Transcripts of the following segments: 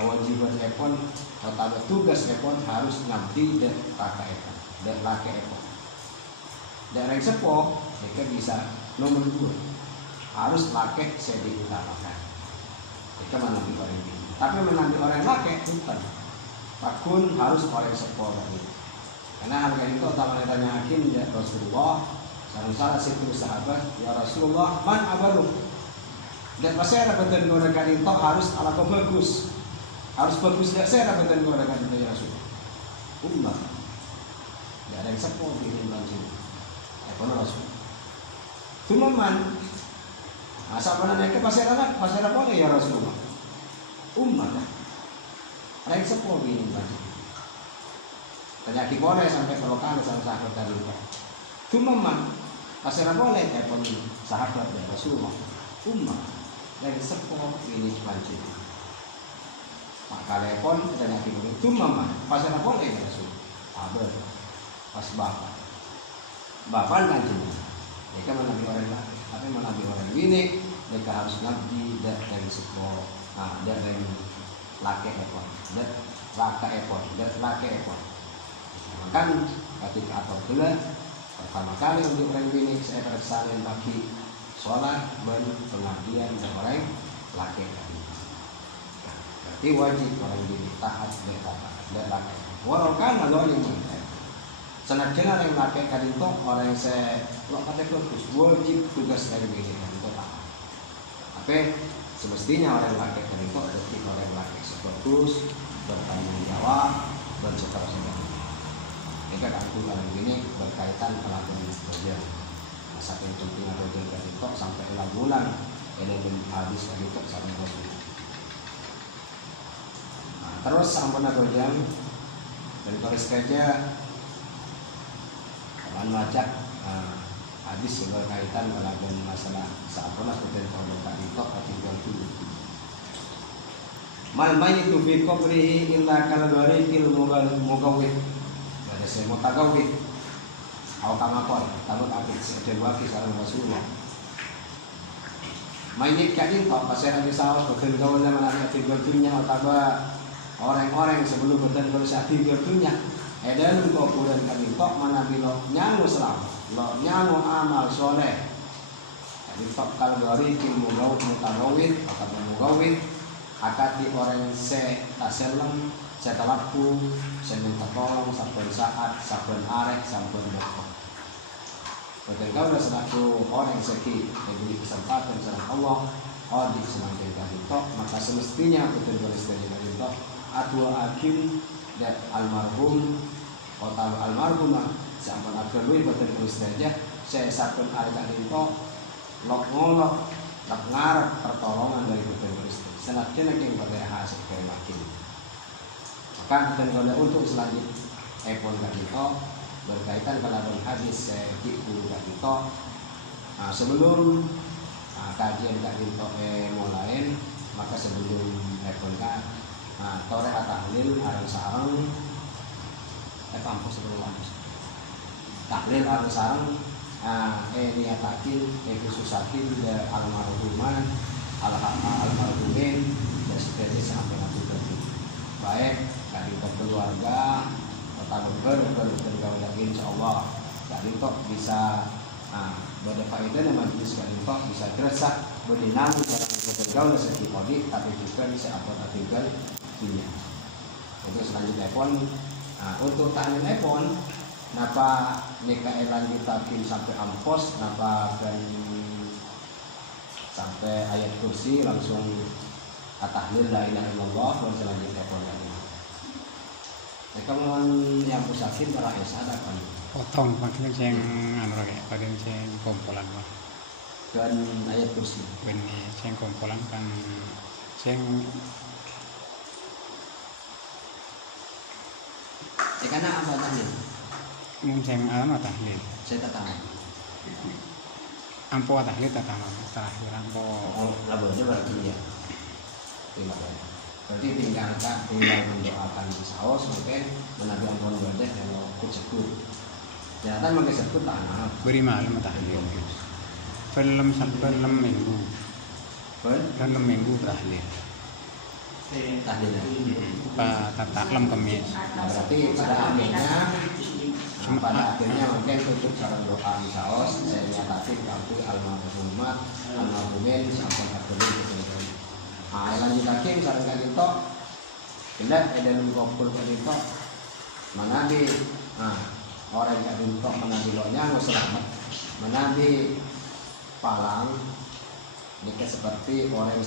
kewajiban epon atau tugas epon harus ngabdi dan laka epon dan laki epon. Dan yang sepo mereka bisa nomor 2 harus laki saya diutamakan. Mereka menambil orang ini. Tapi menambil orang laki bukan. Pakun harus orang sepo ini. Karena harga itu utama ditanya hakim ya Rasulullah. Salah satu sahabat ya Rasulullah man abalu. Dan pas saya dapatkan gorengan itu harus ala bagus. Harus bagus dan saya dapatkan gorengan itu ya Rasulullah. Ummah. Tidak ada yang sepo di lanjut. Ekonomi Rasul. Tumaman. Asal mana mereka pasir apa ya Rasulullah. Ummah. Ada yang sepo di lanjut. Ternyata boleh sampai ke lokal sama sahabat dari itu. Tumaman. Pasir boleh ekonomi sahabat dari Rasulullah. Ummah. Dari sepo ini lanjut. Maka lepon ternyata itu mama. Pasir boleh ya Rasulullah. Abel. Pas bapak lanjut. Mereka menabi orang lain. Tapi menabi orang ini mereka harus nabi dari sepo. Nah, dari laki ekor, dari laka ekor, dari laki ekor. Makan ketika atau gelar pertama kali untuk orang ini saya tersalin bagi sholat dan pengabdian dan orang laki tadi. Nah, berarti wajib orang ini taat dan laki. Walaupun kalau ini senajan yang laki tadi itu orang yang saya kata fokus wajib tugas dari ini kan itu taat. Tapi semestinya orang laki tadi itu berarti orang laki fokus bertanggung jawab dan seterusnya. Mereka aku orang ini berkaitan pelakuan kerja. Masa yang penting ada dari itu sampai 6 bulan ada habis dari itu sampai 2 bulan. Nah, terus sampai jam dan tulis kerja kapan wajah hadis yang berkaitan pelakuan masalah saat pernah seperti kalau tadi itu artikel 7. Mal mayyitu fi qabrihi illa kal gharikil mugawwid. Ada saya mau tagawid. Awak kamakor, takut apik sekedar wakil sarang Rasulullah. Mayyit kadin tak pasal Nabi SAW bergaul dengan anak tinggalnya atau orang-orang sebelum bertemu saati bertunya. Edan kau pulang kami tak mana bilo nyangu selam, lo nyangu amal soleh. Jadi tak kalau dari tim mugawid atau mugawid akati orang se taselam setelaku saya minta tolong saben saat saben arek saben waktu. Betul kau sudah selaku orang yang seki diberi kesempatan sama Allah di senantiasa itu maka semestinya betul istilahnya itu adua hakim dan almarhum atau almarhumah sampai akhirnya betul istilahnya saya saben arek itu lok ngolok lok ngarep pertolongan dari betul istilah senatnya yang pada hasil kayak makin. Maka dan kalau untuk selanjutnya epon itu berkaitan kalau hadis dikul itu sebelum kajian itu mulai maka sebelum epon tore tahlil arang sarang kampus sebelum kampus tahlil arang sarang niatakin khususakin almarhuman almarhumin dan sebagainya sampai nanti baik dari keluarga atau bergaul lagi insyaallah dari itu bisa berfaedah dan majelis kali itu bisa terasa berdinamik dalam bergaul seperti tadi tapi juga bisa apa tinggal dunia. Untuk selanjutnya pun untuk tahlil pun napa nikah lanjut takin sampai ampos napa dan sampai ayat kursi langsung tahlil la ilaha illallah dan selanjutnya pun mereka yang pusakin adalah ada kan potong makin yang anu kayak pada yang kumpulan mah dan ayat kursi benih yang kumpulan kan yang karena apa tahlil yang alam tahlil saya tak tahu ampo tahlil tak tahu terakhir ampo labanya berarti ya terima kasih. Berarti tinggal mendoakan saos mungkin menabi ampun ibadah kalau kecebut. Ternyata pakai sebut tanah. Beri malam tahlil. Film minggu. Film minggu tahlil. tahlilnya. Taklam kemis. Nah, berarti pada akhirnya mungkin tutup sarang doa di saos saya nyatakan kartu almarhum almarhumin sampun akhirnya gitu. Nah, lanjut lagi sarang kadito tidak ada lumpur kadito manabi. Nah, orang kadito manabi lonya nggak selamat manabi palang jika seperti orang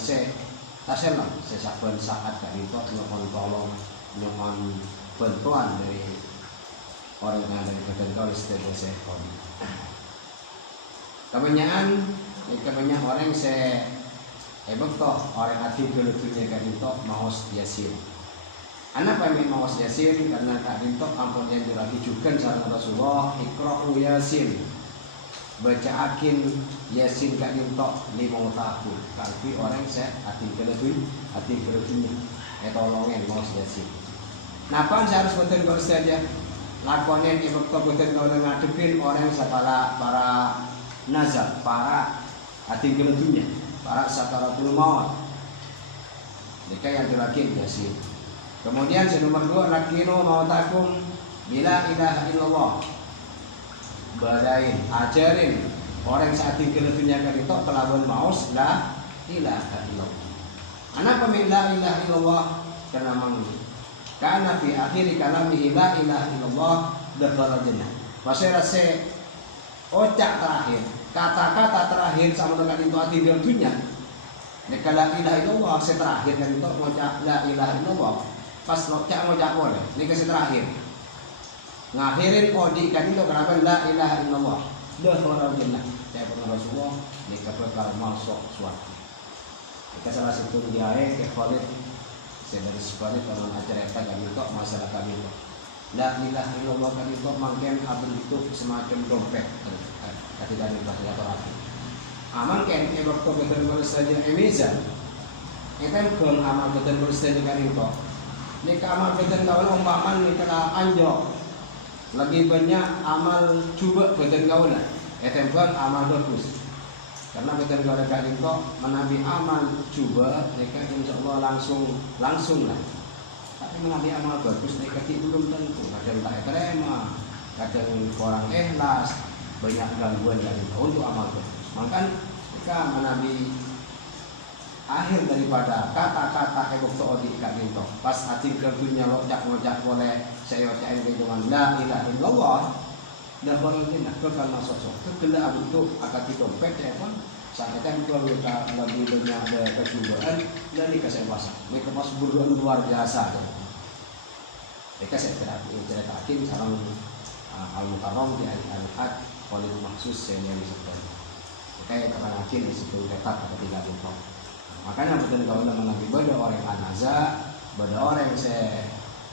taselah sesaben saat kadito nyokon tolong nyokon bantuan dari orang yang dari ketentuan istilah sekon. Kebanyakan orang toh orang hati kelutunya kan itu maos yasin. Anak kami maos yasin karena tak itu ampun yang diratujukan sareng Rasulullah ikra'u yasin. Bacaakin yasin kan itu 5 tahun. Tapi orang hati kelutunya tolongin maos yasin. Napa saya harus betul kalau saja lakonin ibu betul kalau ngadepin orang para nazar, para hati kelutunya. Para sakaratul maut. Mereka yang terakhir yasin. Kemudian yang nomor 2 lakinu mautakum bila ilaha illallah. Badain ajarin orang saat tinggal dunia kan itu kelawan maus la ilaha illallah. Anak pemilik la ilaha illallah karena karena fi akhir kalami la ilaha illallah dakhala jannah. Pasal rasa ocak terakhir kata-kata terakhir sama dengan itu hati dunia. Nek la ilaha illallah terakhir kan itu ngucap la ilaha illallah. Pas ngucap boleh. Ini kasih terakhir. Ngakhirin odi kan itu kenapa la ilaha illallah. Dakhala jannah. Saya pernah Rasulullah nek bakal masuk surga. Kita salah satu dia ke Khalid saya dari sekolah kalau acara kita kami kok masalah kami kok. La ilaha illallah kan itu mungkin bentuk semacam dompet. Ketika dibaca Al-Quran. Amal kan waktu betul saja emizan. Kita pun amal betul saja kan itu. Ini amal betul kalau umpaman ini kena anjok. Lagi banyak amal coba betul kau lah. Itu pun amal bagus. Karena betul kalau kan itu menabi amal coba, mereka insya Allah langsung lah. Tapi menabi amal bagus, mereka belum tentu. Kadang tak terima, kadang kurang ikhlas. Banyak gangguan dari itu untuk amal bagus. Maka jika menabi akhir daripada kata-kata ebok to'odi kaginto pas hati kertunya locak boleh saya bacain dengan la ilaha illallah dan bolehnya kekal masuk kekela untuk akad dompet ya pun saat itu kita lebih banyak ada kecubaan dan dikasih puasa mereka pas berdoa luar biasa mereka saya ceritakan sarang al-mukarram di al-had Khalid maksus yang disebutkan. Kayak kebanyakan di situ ketat atau tidak lupa. Makanya betul kalau mengambil pada orang anaza, pada orang yang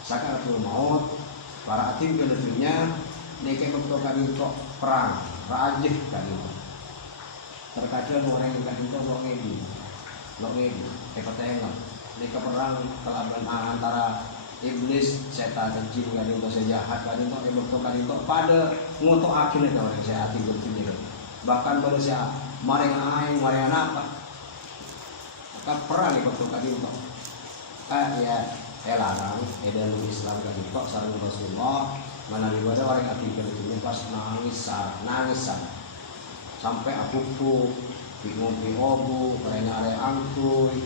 sakaratul maut, para atim keluarnya, mereka betul kali kok perang, rajih kali. Terkadang orang yang kali itu lo ngedi, tengok. Mereka perang kelaban antara iblis, setan, dan jin kali itu sejahat kali itu betul kali itu pada ngotok akhirnya orang sehat itu sendiri. Bahkan pada saya mareng apa? Maka perang itu betul kali itu. Larang, dalam Islam kali itu sarang Rasulullah mana pada orang hati kali itu pas nangis sampai aku bingung obu, karena ada angkuy.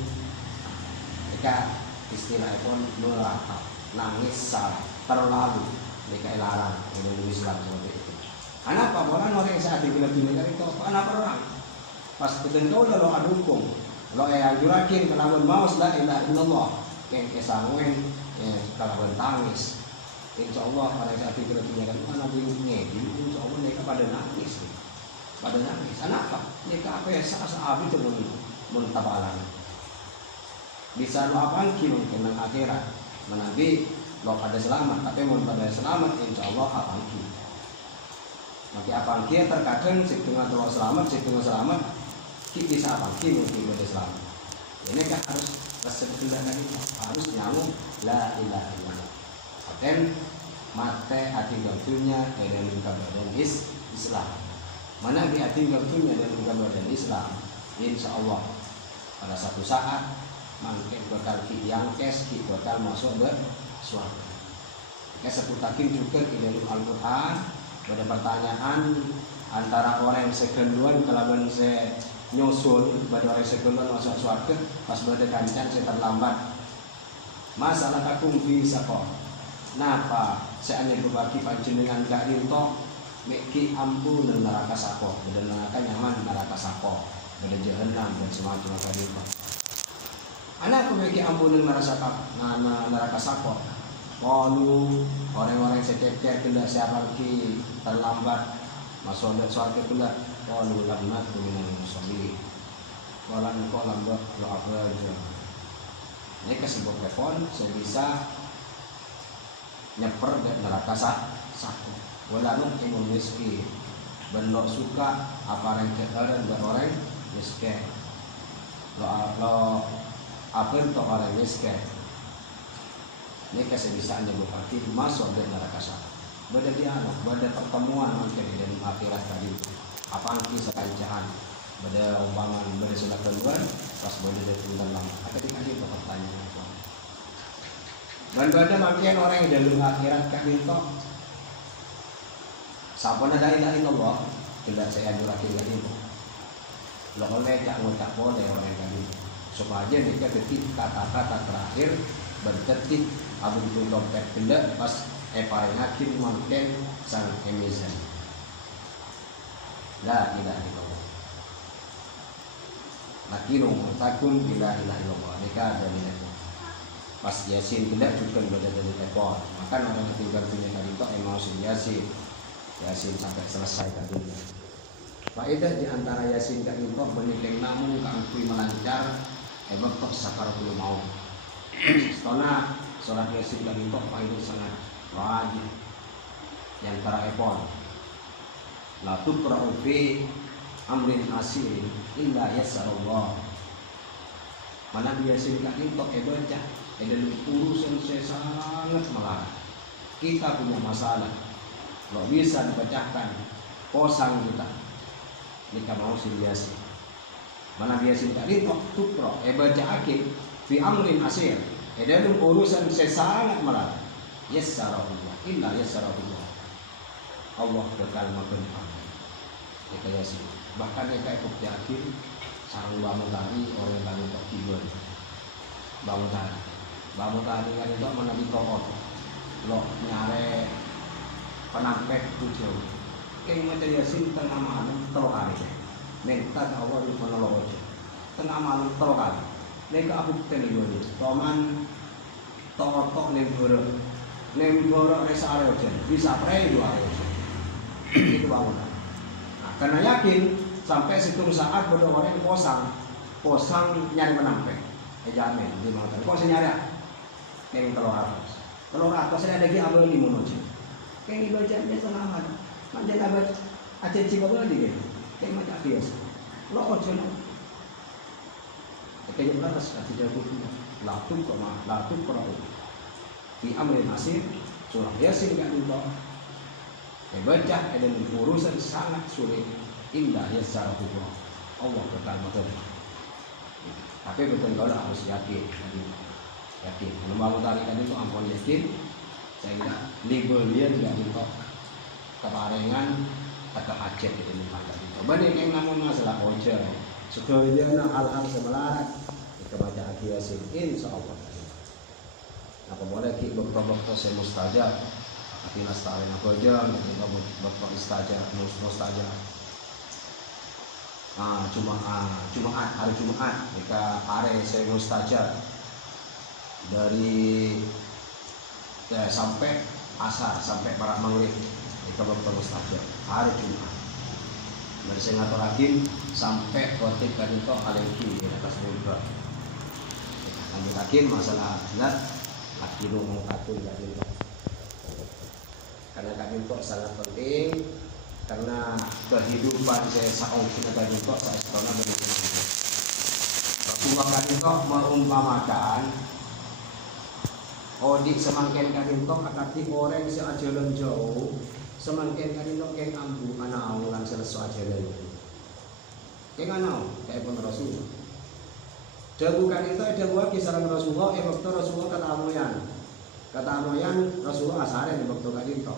Jika istilah pun melata nangis terlalu mereka larang dalam Islam seperti itu. Kenapa? Orang yang saat dibilang itu anak perang. Pas ketentu lo adukung, lo anjurakin kelawan maus la ilaha illallah, yang kesanguen kelawan tangis. Insya Allah pada saat dibilang kan anak bingung insya Allah mereka pada nangis. Kenapa? Mereka apa ya saat itu muntabalan. Bisa lo apangki mungkin nang akhirat menabi lo pada selamat tapi mau pada selamat insya Allah apangki nanti apangki terkadang setengah lo selamat kita bisa apangki mungkin pada selamat ini kan harus kesedaran itu harus nyamuk la ilaha illallah dan mate hati gatunya dalam badan Islam mana di hati gatunya dalam badan Islam insya Allah pada satu saat mangke bakal ki yang kes ki bakal masuk ke surga. Keseputakin juga di dalam Al-Quran ada pertanyaan antara orang yang sekenduan kelaban saya nyusul pada orang sekenduan masuk surga pas pada kancan saya terlambat masalah kakum bisa kok napa saya hanya berbagi panjenengan gak rintok meki ampun dan neraka sapo dan neraka nyaman neraka sapo pada jahanam dan semacam itu. Anak aku meki ampun dan neraka sapo. Lalu orang-orang sekeker kena siapa lagi terlambat masuk ke surga kena lalu lambat dengan musolli. Walau kau lambat lo apa aja. Ini kesebut telepon saya bisa nyeper ke neraka sapo. Walau ingin miskin, benok suka apa yang keadaan berorang miskin. Lo apa untuk orang miskin? Ini kesebisaannya berarti masuk ke neraka sapo. Beda dialog, beda pertemuan mungkin di dalam akhirat tadi. Apa kisah kancahan, beda umpangan, beda sudah keluar, pas beda dari dalam. Akan dikasih pertanyaan. Dan beda mungkin orang yang dalam akhirat kan itu. Siapa nak la ilaha illallah, tidak saya anjurkan itu. Lo oleh tak boleh orang yang tadi. Supaya mereka ketik kata-kata terakhir berketik abang tu dompet benda pas paling hakim mungkin sang emizan. La ilaha illallah. Lakinu takun bila ilaha illallah. Mereka ada di itu. Pas Yasin tidak juga berada di ekor. Maka orang yang tinggal punya tadi itu emang Yasin. Yasin sampai selesai tadi. Faedah di antara Yasin dan itu menikeng namun keangkui melancar bekok sakaratul maut. Setelah sholat Yasin dan itu faedah sangat wajib. Yang terakhir la tuqra'u fi amrin asirin illa yassarallah. Mana Yasin dan itu baca ada urusan saya sangat melarang. Kita punya masalah. Kalau bisa dibacakan posang kita jika mau biasa mana biasa tadi tukro baca akhir fi amrin asir dalam urusan sesangat malah yassarahullah illa yassarahullah Allah bakal makan jika yasin bahkan jika ikut di akhir sarang bangun tadi orang bangun tak tidur bangun tadi kan itu mana ditokot lo nyare penampek tujuh kayak macam Yasin tengah malam terlalu kali minta Allah di menolong aja tengah malam terlalu kali mereka aku telur toman tok nemboro resa aja bisa pray dua aja itu bangun nah, karena yakin sampai situng saat pada orang posang nyari penampek jamin di mana kok saya nyari kayak telur atas saya ada lagi ambil di monoji kayak dibaca biasa nama, macam apa? Aceh cipa boleh dikit, kayak macam biasa. Lo ojo no, kayak beras kasih jago tu, laku perau. Di amrin asir, surah Yasin kan itu. Baca ada urusan sangat sulit, indah ya secara hukum. Allah berkata betul. Tapi betul kau dah harus yakin. Kalau bangun tadi kan itu ampun yakin. Sehingga libelian tidak untuk keparengan atau hajat itu mengangkat itu. Banding yang namun masalah ojo, sekalian hal-hal semelarat kita baca Yasin insya Allah. Apa boleh kita bertobat saya mustajab, tapi nastarin apa aja, kita bertobat mustajab. Jumat hari Jumat kita hari saya mustajab dari sampai asar sampai para maghrib itu berterus saja hari Jumat dari Sengaturakin sampai khotib kadito alaihi di atas mimbar lanjut lagi masalah adat laki rumah katun kadito karena kadito sangat penting karena kehidupan saya saung kita kadito saya setahun begitu Rasulullah kadito merumpamakan Odik semangkin kadintok akati orang si ajalan jauh semangkin kadintok keng ambu anau lan selesai ajalan keng anau kayak pun Rasul Bukan itu ada buat kisaran Rasulullah waktu Rasulullah kata amoyan Rasulullah asare di waktu kali itu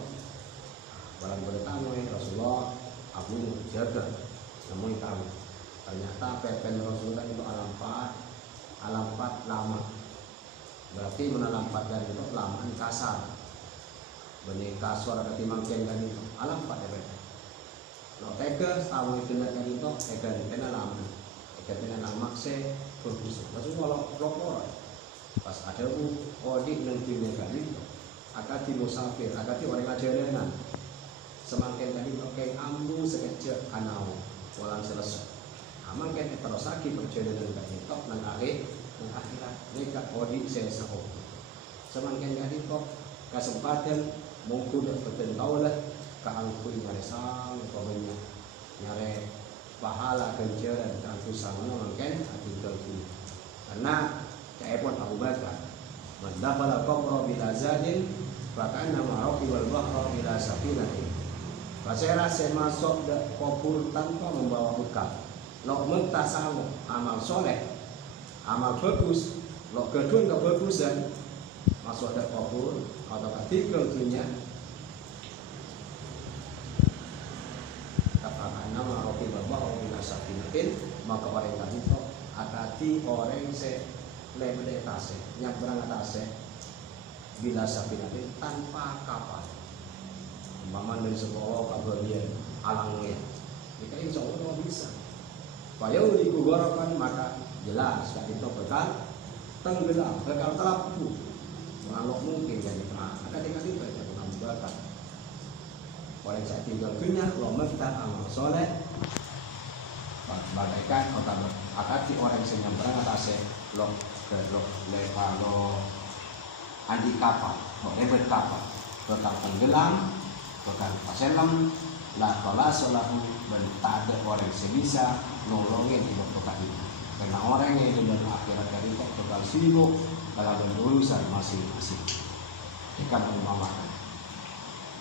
barang bertamu Rasulullah aku jaga namun tahu ternyata pepen Rasulullah itu alampat lama berarti menalampat dari itu lamaan kasar benih kasar ketimangkian dari itu alampat ya pepen no tega tamu itu dari itu tega kena lama kena lama se berbusuk Rasulullah lokor pas ada odik nanti kali akati musafir akati orang ajaran semakin tadi pakai ambu sekejap anau walang selesai amakan terus lagi perjalanan kali tok nang akhirat mereka odik saya sahur semakin tadi tok kesempatan mungkin betul tahu lah keangkui maresang pokoknya nyare pahala ganjaran keangkui sama makan hati terkini karena kaipun Abu Bakar mendapal qabra bila zadin bahkan nama roki wal bahra bila safinatin pasera saya masuk ke kubur tanpa membawa bekal lo mentasawuf amal soleh amal bagus lo kedua kebagusan masuk ke kubur atau ketika dunia katakan nama roki wal bahra bila safinatin maka orang tadi itu akati orang se lebih atas nyabrang atas bila safinatin tanpa kapal umpama dari sekolah kabagian alangnya jika insya Allah bisa payau dikugorokan maka jelas gak itu bekal tenggelam bekal terlapu mengalok mungkin jadi akan dikasih baca Abu Bakar oleh saya tinggal kenyang lo meftar amal soleh bagaikan akati orang yang nyamperang atasnya lo andi kapal lo lebet kapal bakal tenggelam bakal paselam la tola solahu dan tak ada orang yang bisa nolongin di waktu tadi karena orang yang di dalam akhirat tadi bakal sibuk dalam urusan masing-masing mereka mengumpamakan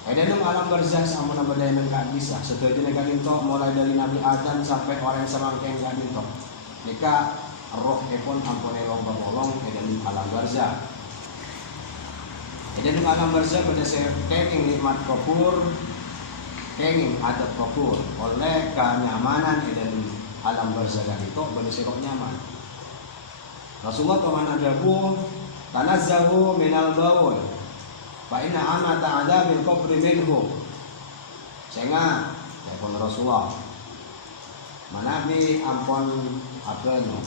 dan alam barzah sama nama daya nggak bisa setuju negara itu mulai dari Nabi Adam sampai orang semangkeng nggak itu mereka roh epon ampone lomba bolong dan alam barzah dan alam barzah pada saya kenging nikmat kubur kenging adab kubur oleh kenyamanan dan alam barzah itu pada serok nyaman Rasulullah kemana dabu tanazzahu minal baul fa inna amata adabil qabri minhu sehingga telepon Rasulullah manabi ampon apeno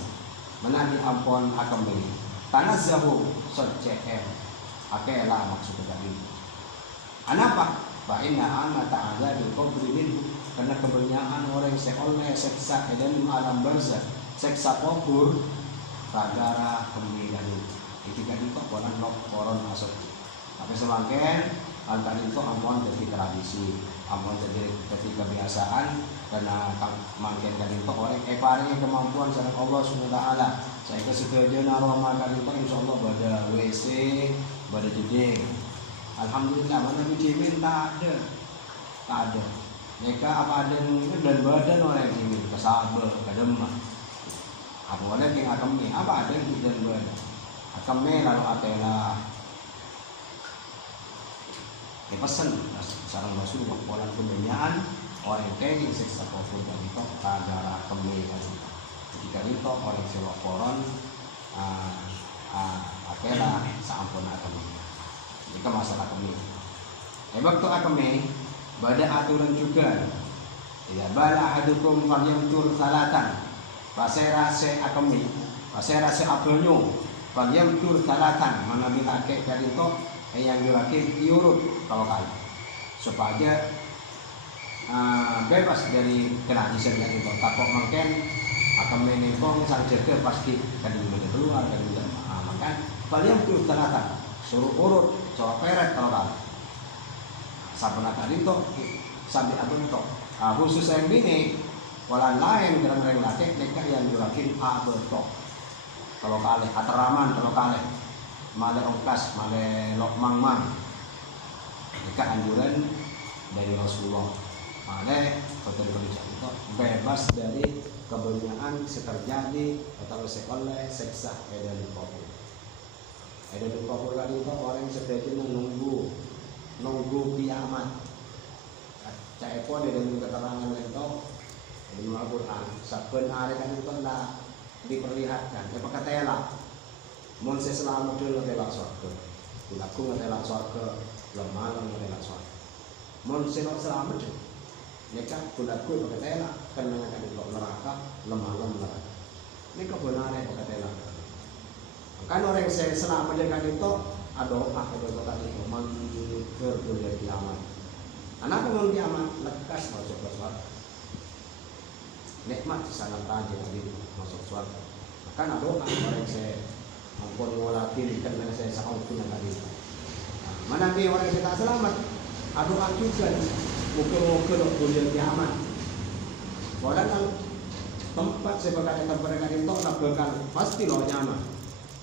manabi ampon akan beli tanazzahu socem akela maksud tadi anapa fa inna amata adabil qabri minhu karena kebanyakan orang seoleh seksa dan alam barzah seksa kubur ragara kembiran itu kan itu koran koron masuk tapi semakin antara itu ampun jadi tradisi, ampun jadi kebiasaan karena makin dari itu orang paling kemampuan sareng Allah Subhanahu wa taala. Saya kesedayan arwah makan itu insyaallah pada WC, pada jeding. Alhamdulillah mana dijamin tak ada. Mereka apa ada dan badan orang ini kesabar, kedemah. Apa ada yang akan ni? Apa ada yang dan badan? Akan lalu atela pesan sarang Rasulullah pola kebenyaan orang yang seksa kubur dan itu kadara kembali ketika itu orang sewa koron akela saampun akemi itu masalah kemi waktu akemi pada aturan juga tidak bala ahadukum falyamtur salatan pasera se akemi pasera se abonyo falyamtur salatan mana bila kek dari itu yang dilaki diurut kalau kali supaya bebas dari kena jisan yang itu takut makan akan menengkong sang jaga pasti kadang keluar kadang makan kalian tuh ternyata suruh urut soal peret kalau kali sampai tadi itu sampai apa itu khusus yang ini walau lain dengan latih mereka yang dilaki abetok kalau kali ateraman kalau kali male ongkas, male lokmang-mang mereka anjuran dari Rasulullah male hotel kerja itu bebas dari kebenaran terjadi atau oleh seksa edan kubur. Edan kubur kan itu orang seperti nunggu kiamat. Cai pun ada dalam keterangan itu dalam Al-Quran. Saben hari kan itu tidak diperlihatkan. Apa katanya? Mun selamat dulu ngelak surga. Kulaku ngelak surga, lemah ngelak surga. Mun selamat dulu. Mereka kulaku apa katanya? Karena akan dibawa neraka, lemah neraka. Ini kebenaran apa katanya? Kan orang yang selamat dengan itu doa kepada tadi mengker dunia kiamat. Anak pengen kiamat lekas masuk ke surga. Nikmat sangat rajin tadi masuk surga. Kan doa orang saya ampun ngolatin karena saya sampun tadi. Mana dia orang yang tak selamat? Doa juga mukul dunia kiamat. Walau tempat sebagai tempat itu bakal pasti loh nyaman.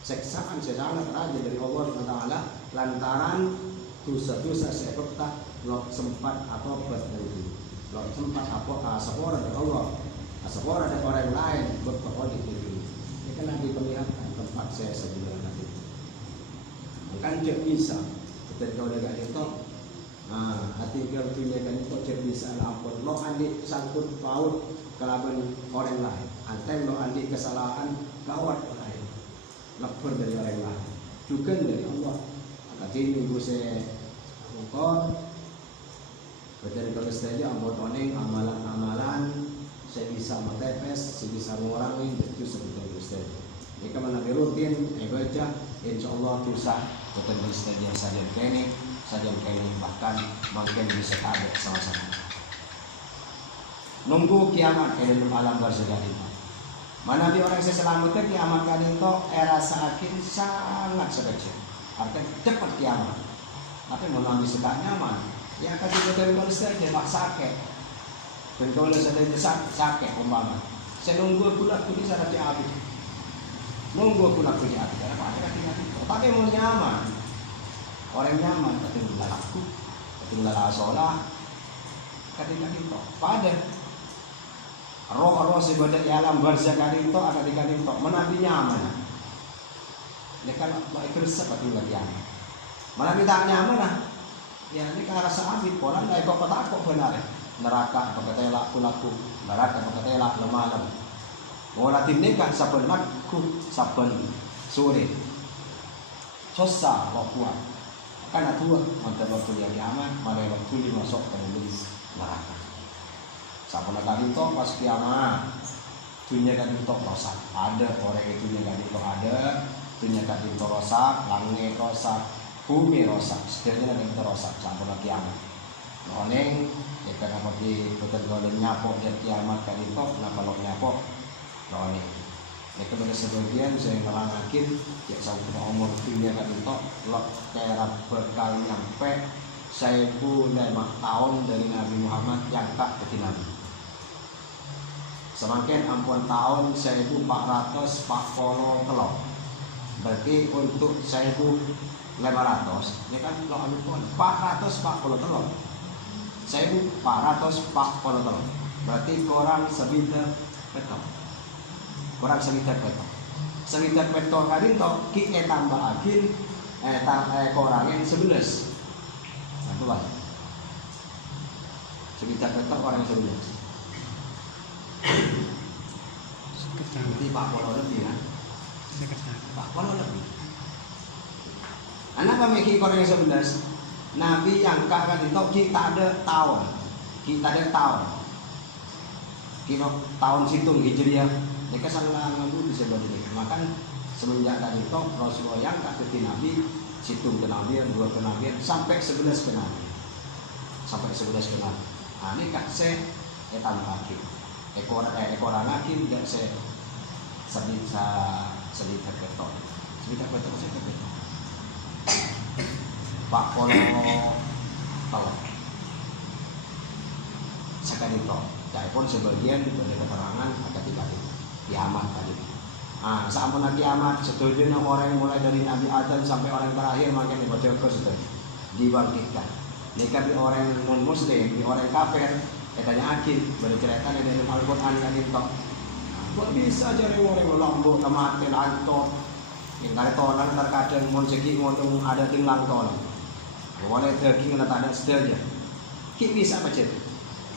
Seksaan sangat rajin dari Allah SWT lantaran dosa-dosa sebab lo sempat apa berdiri, lo sempat apa seorang dari Allah, seorang dari orang lain berperang di negeri. Ini kan diperlihatkan tempat saya sebelum tadi. Kan dia bisa ketika udah gak itu, hati kertunya kan itu dia bisa ampun. Lo andi sangkut paut kelaban orang lain, anten lo andi kesalahan kawat orang lain, lepur dari orang lain, juga dari Allah. Tadi minggu saya ngukor. Berarti kalau saja ampun oning amalan-amalan saya bisa mentepes, saya bisa mengurangi itu sebetulnya Ustaz. Jika mana rutin, baca, insya Allah bisa betul Ustaz yang saja kini bahkan mungkin bisa ada sama-sama. Nunggu kiamat dalam alam barzakh itu. Mana di orang saya selamatkan kiamat kali itu era sakin sangat sekecil. Artinya cepat kiamat. Tapi mengalami sekak nyaman. Ya kasih betul kalau saja mak sakit. Dan kalau saja sakit umpama. Saya nunggu pula di sana di habis. Nunggu pula di habis. Karena apa ada tapi mau nyaman. Orang nyaman ketinggalan aku, ketinggalan sholat, ketinggalan itu. Pada roh-roh sebagai alam barzakh itu ada di kali itu. Menanti nyaman. Ya kalau baik resep ketinggalan nyaman. Menanti tak nyaman lah. Ya ini kan rasa abid, orang nggak ikut takut benar. Neraka pakatelak kulaku, neraka pakatelak lemah. Walatin nikah saben nakku saben sore. Susah kuat. Karena tua mantap waktu yang kiamat, malah waktu dimasuk ke dalam neraka. Saben kali itu pas kiamat, dunia kan itu rosak. Ada orang itu dunia kan itu ada, dunia kan itu rosak, langit rosak. Bumi rosak, setelahnya yang terosak sampai kiamat. Noneng, ya kenapa di betul kalau nyapok dan kiamat kali itu, kenapa lo nyapok? Noneng. Ya kepada sebagian saya ngelangakin, ya sampai umur dunia kan itu, lo kira bekal nyampe 1005 tahun dari Nabi Muhammad yang tak ke Nabi. Semakin ampun tahun 1443. Berarti untuk 500, ya kan lo ambil pun 443. 1443. Berarti kurang sebitar petok. Kurang sebitar petok. Sebitar petok kali itu kita tambah akhir kurangin 11. Nah itu lah. Sebitar petok orang 11. Berarti 40 lebih kan? 40 lebih. Anak kami Korea 11 Nabi yang kakak itu kita ada tahun tahun situng Hijriah mereka salah ngambil bisa berdiri makan semenjak tadi itu Rasulullah yang kakak Nabi situng kenabian 2 kenabian sampai 11 kenabian sampai 11 kenabian. Nah ini kak saya tambah lagi ekoran lagi tidak saya sedikit betul saya betul Pak Polo tolong sekali itu saya pun sebagian dari keterangan ada tadi kiamat tadi. Sampun kiamat setuju orang yang mulai dari Nabi Adam sampai orang terakhir makin dibaca ke situ dibangkitkan. Jika di orang non muslim, di orang kafir, katanya akid bercerita dari Al-Quran tadi itu Kok bisa jare orang lombok kemati lantot. Tinggal tolan terkadang mon segi ngomong ada tinglang tolan. Boleh daging tak ada sedaja. Ki bisa macet.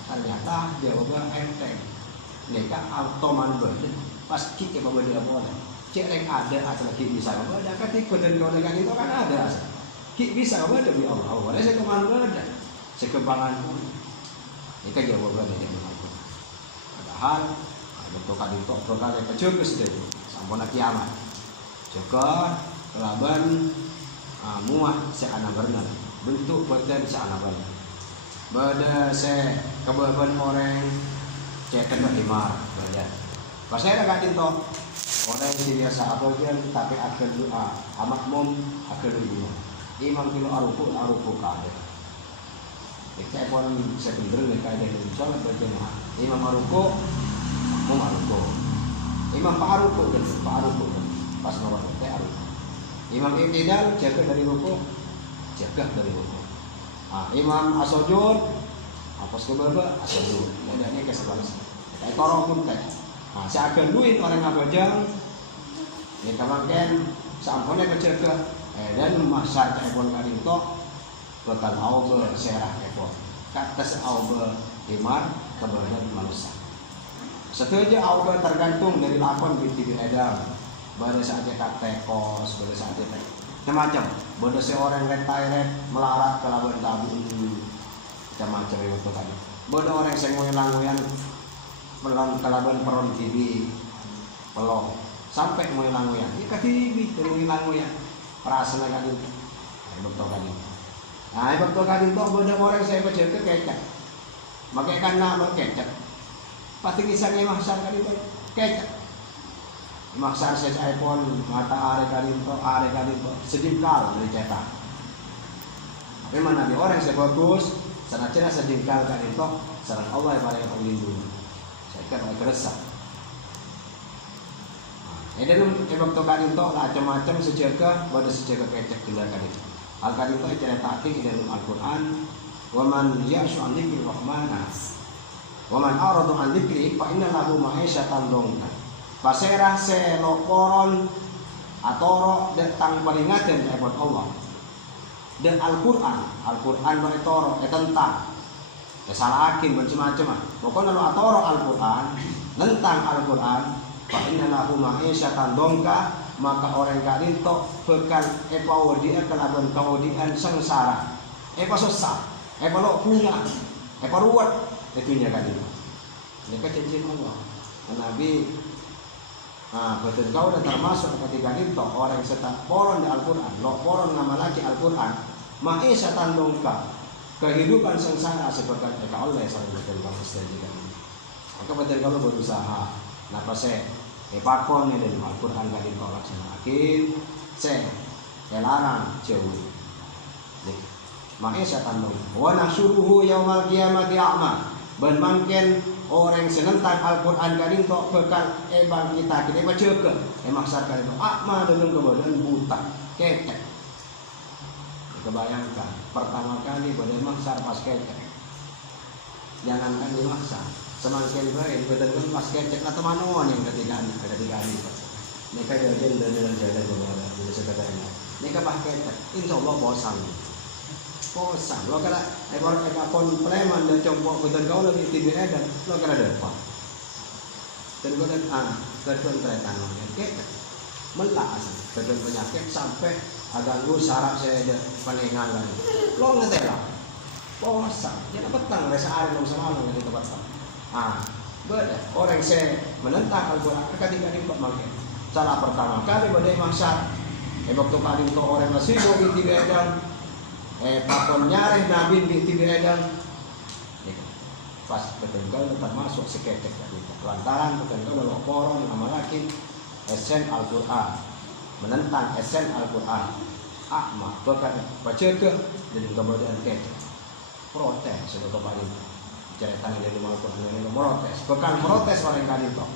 Ternyata jawabnya enteng. Mereka automan berden. Pas ki ke bawa dia boleh. Cek yang ada asal ki bisa bawa. Ada ketika dan kau dengan itu kan ada asal. Ki bisa bawa demi Allah. Boleh saya kemana berada. Sekembangan pun. Ini kan jawabannya jadi apa? Padahal bentuk kadito berkali kecil sudah sampun kiamat. Juga kelaban muah seana benar. Bentuk badan seana benar. Bada se kebaban orang cekan himar badan. Pas saya kadito orang yang biasa abagian tapi akan doa amat mum akan doa. Imam kilo aruku kade. Kita pun sebenarnya kade insyaallah berjemaah. Imam aruku Aruko. Imam Pak Aruko pas nomor teh Aruko. Imam Iktidal jaga dari ruku, jaga dari ruku. Imam Asojud, pas ke bawah Asojud. Dadanya ke sebelah. Kayak torong pun kayak. Seakan duit orang ngabajang. Ya kemarin samponnya kejaga. Dan masyarakat ekor kadinto bakal aube serah ekor. Kates aube himar kebenaran manusia. Setuju Allah tergantung dari lakon di edam. Pada saat cetak tekos, pada saat cetak macam. Pada seorang rentai melarat ke labuan tabu macam-macam itu tadi. Pada orang yang ngoyan pelan ke labuan peron TV pelong sampai ngoyan. Ika TV ngoyan. Perasaan kali itu. Betul kali. Nah, betul kali itu pada orang saya baca itu kecap. Makai karena kecap. Pati kisahnya maksar kali itu kecap. Maksar saya iPhone mata are kali itu sedikal dari cetak. Tapi mana di orang saya bagus, sangat sedikal kali itu sarang Allah yang paling melindungi. Saya kan agak resah. Dan waktu kali itu macam-macam sejaga pada sejaga kecap tindakan itu. Al kali itu cerita di dalam Al-Quran. Waman yashu an dzikri rahmana waman aradu an dzikri fa inna lahu ma'isyatan dongka. Pasera se loporon atoro tentang peringatan dari Allah. Dan Al-Quran lo etoro tentang salah hakim macam-macam. Pokoknya lo atoro Al-Quran tentang Al-Quran fa inna lahu ma'isyatan dongka, maka orang kadinto bekal epawadi kelaban kawadian sengsara. Susah. Lo bunga. Ruwet. Itunya kan itu. Ini kan janji Allah. Nabi betul kau dan termasuk ketika itu orang serta poron di Al-Quran. Lo poron nama lagi Al-Quran. Ma'isya tandongka. Kehidupan sengsara seperti kata Allah yang selalu betul kau istilah. Maka betul kalau berusaha. Napa saya? Pakon yang dalam Al-Quran kan itu laksanakan. Saya larang jauh. Ma'isya tandongka. Wa nahsyuruhu yaumal qiyamati a'ma. Ben mangken orang senentang Al-Quran kadin tok bekal ebang kita baca maksar kadin tok akma dalam kebadan buta ketek. Kebayangkan pertama kali pada maksar pas ketek. Jangankan dimaksar, semakin baik badan pas ketek atau manuan yang ketiga ini. Mereka jalan beberapa bila sekadangnya. Mereka bah ketek, insya Allah bosan. Lo kena ekor preman dan compok betul kau lagi tidur dan lo kena depan. Dan kau dan kedua tretan oke, melas kedua penyakit sampai agak lu saraf saya ada peninggalan. Lo ngetela, bosan. Jangan petang rasa hari lo sama lo di tempat beda. Orang saya menentang Al-Quran ketika di tempat makin. Salah pertama kali badai masyar. Waktu kali itu orang masih boleh tidur dan pakon nyari nabi di tibedan pas ketenggal termasuk seketek lantaran ketenggal loporon nama laki esen Al-Quran menentang esen Al-Quran akma bahkan baca ke jadi kemudian ketek protes sebetulnya paling ceritanya dari Al-Quran ini protes orang kali itu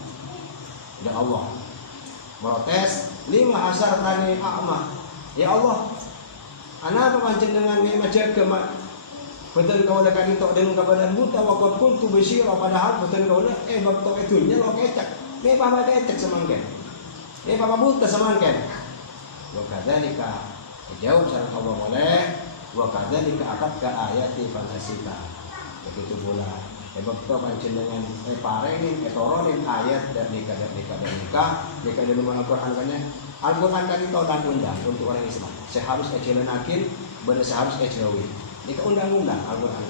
ya Allah protes 5 asar tani akma ya Allah anak pancen dengan nikmat jaga betul kau dekat itu dengan kebadan buta waktu pun tu bersirah padahal betul kau waktu itunya lo kecak Ini papa ketek semangken. Ini papa buta semangken. Wa kadzalika jawab sareng Allah boleh. Wa kadzalika akatka ayati fanasika. Begitu pula sebab itu panjenengan parengin etoronin ayat dan nikah dari Al-Quran Al-Quran kan itu undang-undang untuk orang Islam. Seharus ejelenakin, benar seharus ejelawi. Ini undang-undang Al-Quran.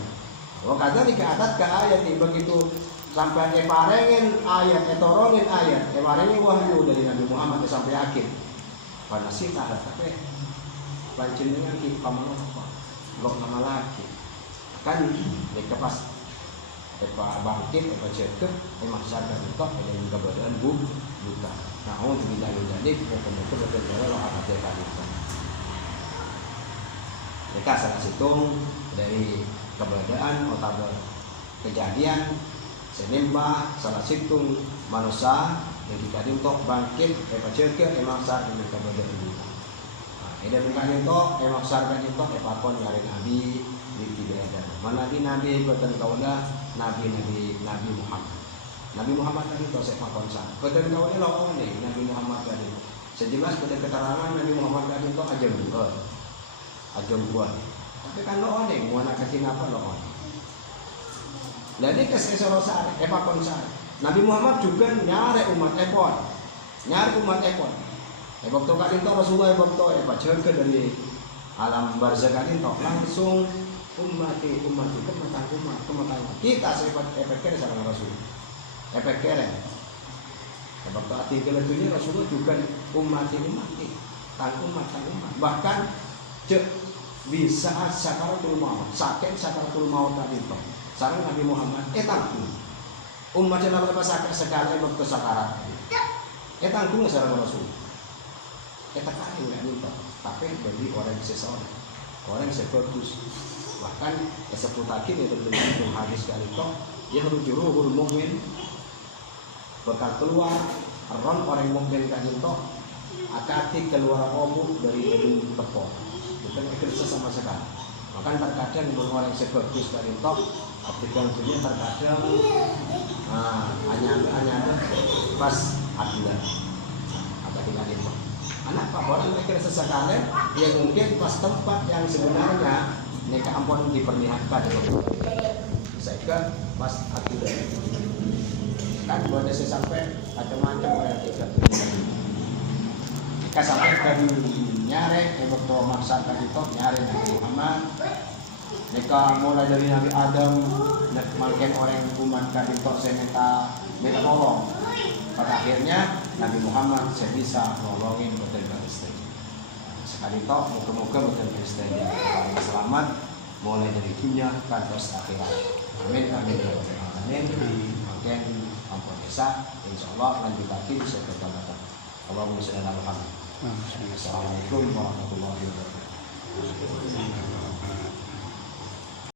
Wa kadzalika akatka ayati begitu sampai parengin ayat, etoronin ayat, parengin wahyu dari Nabi Muhammad sampai akhir. Fanasika tapi panjenengan ki pamaloh lok nama lagi. Kan mereka pas bangkit, cekep, sadar itu dengan keberadaan buta. Nah, untuk tidak menjadi betul-betul betul akan terjadi. Mereka salah satu dari keberadaan atau kejadian senembah salah satu manusia yang dikali untuk bangkit, cekep, sadar dengan keberadaan buta. Nah, ini bukan itu, sadar itu, apapun dari Nabi tidak ada. Mana Nabi betul kaulah Nabi Muhammad. Nabi Muhammad tadi proses makonsa. Betul kaulah lawan nih Nabi Muhammad tadi. Sejelas pada keterangan Nabi Muhammad tadi itu ajeng buat. Tapi kan lawan nih, mau nak kasih apa lawan. Jadi kesesosan, konsa. Nabi Muhammad juga nyari umat ekor. Ebok to kadin to Rasulullah ebok to baca dari alam barzakh kadin to langsung ummati kematan kita sebat efeknya sama Rasul efeknya waktu artikel itu Rasulullah juga ummati tang umat bahkan bisa sakaratul maut tadi itu sareng Nabi Muhammad tangku umatnya nama sakit sekali waktu sakarat tangku sareng Rasul kali nggak minta tapi bagi orang seseorang orang seperti bahkan disebut lagi itu dalam hadis kali itu yang rujuruhul mukmin bakal keluar orang mukmin kan itu akati keluar omu dari gedung tepok bukan kerja sama sekali bahkan terkadang orang seperti kali itu artikel dunia terkadang hanya pas adilan tinggal itu anak pak orang mikir sesekali yang mungkin pas tempat yang sebenarnya mereka ampun diperlihatkan saya pas akidah kan boleh sampai macam-macam orang tidak mereka sampai dari nyari beberapa maksa tadi itu nyari Nabi Muhammad mereka mulai dari Nabi Adam makin orang umat tadi itu mereka tolong pada akhirnya Nabi Muhammad saya bisa nolongin betul istri sekali toh moga-moga betul istri selamat mulai dari dunia kan terus akhirat amin makin ampun desa insyaallah lanjut lagi bisa berkata Allahumma shalli ala Muhammad. Assalamualaikum warahmatullahi wabarakatuh.